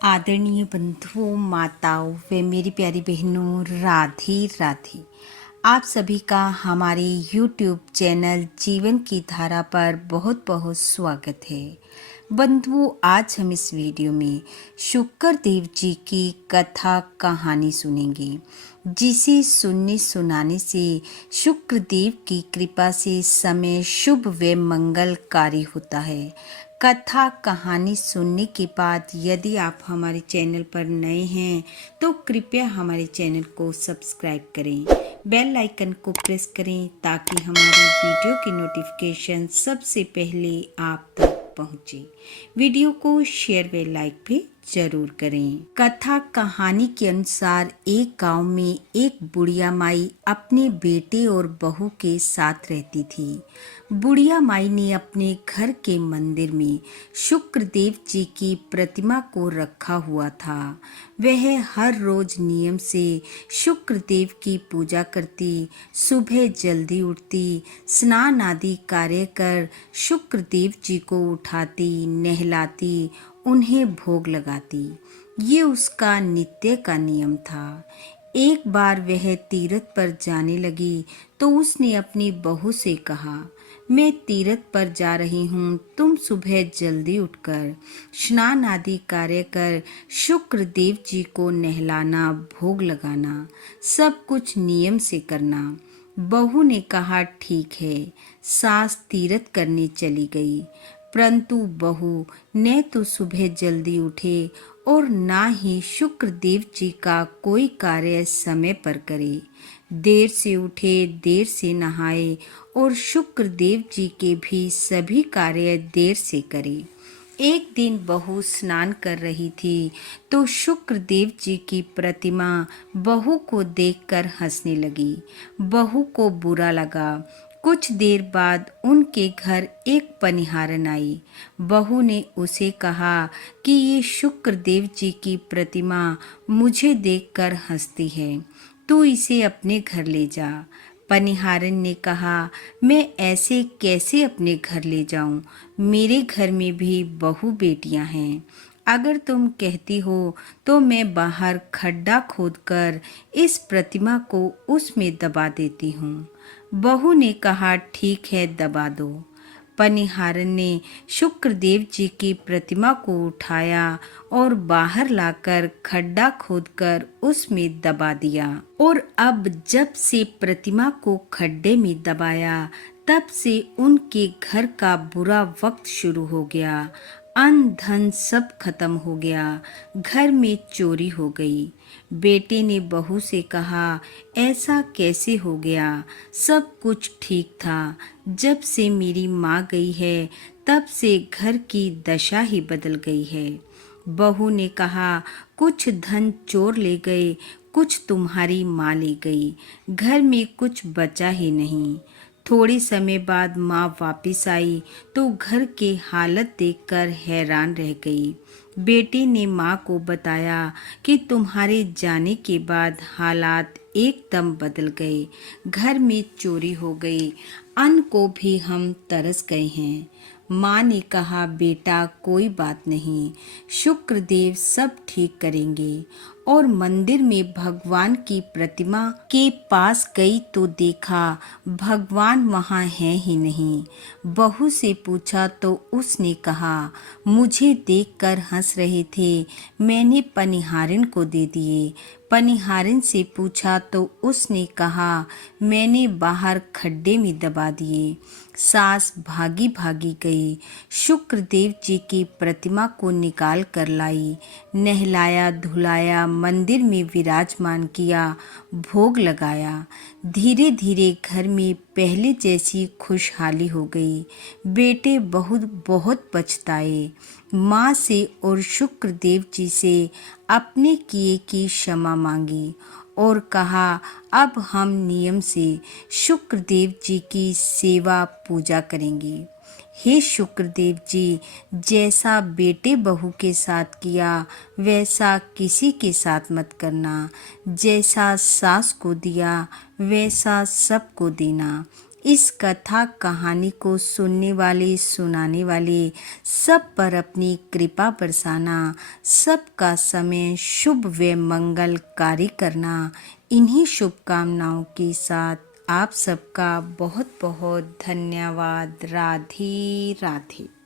आदरणीय बंधुओं, माताओं व मेरी प्यारी बहनों, राधे राधे। आप सभी का हमारे YouTube चैनल जीवन की धारा पर बहुत बहुत स्वागत है। बंधुओं, आज हम इस वीडियो में शुक्रदेव जी की कथा कहानी सुनेंगे, जिसे सुनने सुनाने से शुक्रदेव की कृपा से समय शुभ व मंगलकारी होता है। कथा कहानी सुनने के बाद यदि आप हमारे चैनल पर नए हैं तो कृपया हमारे चैनल को सब्सक्राइब करें, बेल आइकन को प्रेस करें ताकि हमारी वीडियो की नोटिफिकेशन सबसे पहले आप तक पहुंचे। वीडियो को शेयर व लाइक भी जरूर करें। कथा कहानी के अनुसार एक गांव में एक बुढ़िया माई अपने बेटे और बहू के साथ रहती थी। बुढ़िया माई ने अपने घर के मंदिर में शुक्रदेव जी की प्रतिमा को रखा हुआ था। वह हर रोज नियम से शुक्रदेव की पूजा करती, सुबह जल्दी उठती, स्नान आदि कार्य कर शुक्रदेव जी को उठाती, नहलाती, उन्हें भोग लगाती। ये उसका नित्य का नियम था। एक बार वह तीर्थ पर जाने लगी तो उसने अपनी बहू से कहा, मैं तीर्थ पर जा रही हूँ, तुम सुबह जल्दी उठकर स्नान आदि कार्य कर शुक्रदेव जी को नहलाना, भोग लगाना, सब कुछ नियम से करना। बहू ने कहा, ठीक है। सास तीर्थ करने चली गई, परंतु बहू न तो सुबह जल्दी उठे और ना ही शुक्रदेव जी का कोई कार्य समय पर करे। देर से उठे, देर से नहाए और शुक्रदेव जी के भी सभी कार्य देर से करे। एक दिन बहू स्नान कर रही थी तो शुक्रदेव जी की प्रतिमा बहू को देखकर हंसने लगी। बहू को बुरा लगा। कुछ देर बाद उनके घर एक पनिहारन आई। बहू ने उसे कहा कि ये शुक्रदेव जी की प्रतिमा मुझे देखकर हंसती है, तू इसे अपने घर ले जा। पनिहारन ने कहा, मैं ऐसे कैसे अपने घर ले जाऊं? मेरे घर में भी बहू बेटियां हैं। अगर तुम कहती हो तो मैं बाहर खड्डा खोदकर इस प्रतिमा को उसमें दबा देती हूँ। बहू ने कहा, ठीक है, दबा दो। पनिहारन ने शुक्रदेव जी की प्रतिमा को उठाया और बाहर लाकर खड्डा खोदकर उसमें दबा दिया। और अब जब से प्रतिमा को खड्डे में दबाया, तब से उनके घर का बुरा वक्त शुरू हो गया। अन्न धन सब खत्म हो गया। घर में चोरी हो गई। बेटे ने बहू से कहा, ऐसा कैसे हो गया? सब कुछ ठीक था। जब से मेरी माँ गई है तब से घर की दशा ही बदल गई है। बहू ने कहा, कुछ धन चोर ले गए, कुछ तुम्हारी माँ ले गई, घर में कुछ बचा ही नहीं। थोड़े समय बाद माँ वापस आई तो घर के हालत देखकर हैरान रह गई। बेटे ने माँ को बताया कि तुम्हारे जाने के बाद हालात एकदम बदल गए। घर में चोरी हो गई, अन्न को भी हम तरस गए हैं। माँ ने कहा, बेटा कोई बात नहीं, शुक्रदेव सब ठीक करेंगे। और मंदिर में भगवान की प्रतिमा के पास गई तो देखा भगवान वहाँ है ही नहीं। बहू से पूछा तो उसने कहा, मुझे देखकर हंस रहे थे, मैंने पनिहारिन को दे दिए। पनिहारिन से पूछा तो उसने कहा, मैंने बाहर खड्डे में दबा दिए। सास भागी भागी गई, शुक्रदेव जी की प्रतिमा को निकाल कर लाई, नहलाया धुलाया, मंदिर में विराजमान किया, भोग लगाया। धीरे धीरे घर में पहले जैसी खुशहाली हो गई। बेटे बहुत पछताए। माँ से और शुक्रदेव जी से अपने किए की क्षमा मांगी और कहा, अब हम नियम से शुक्रदेव जी की सेवा पूजा करेंगे। हे शुक्रदेव जी, जैसा बेटे बहू के साथ किया वैसा किसी के साथ मत करना। जैसा सास को दिया वैसा सबको देना। इस कथा कहानी को सुनने वाले सुनाने वाले सब पर अपनी कृपा बरसाना, सबका समय शुभ व मंगलकारी करना, इन्हीं शुभकामनाओं के साथ आप सबका बहुत बहुत धन्यवाद। राधे राधे।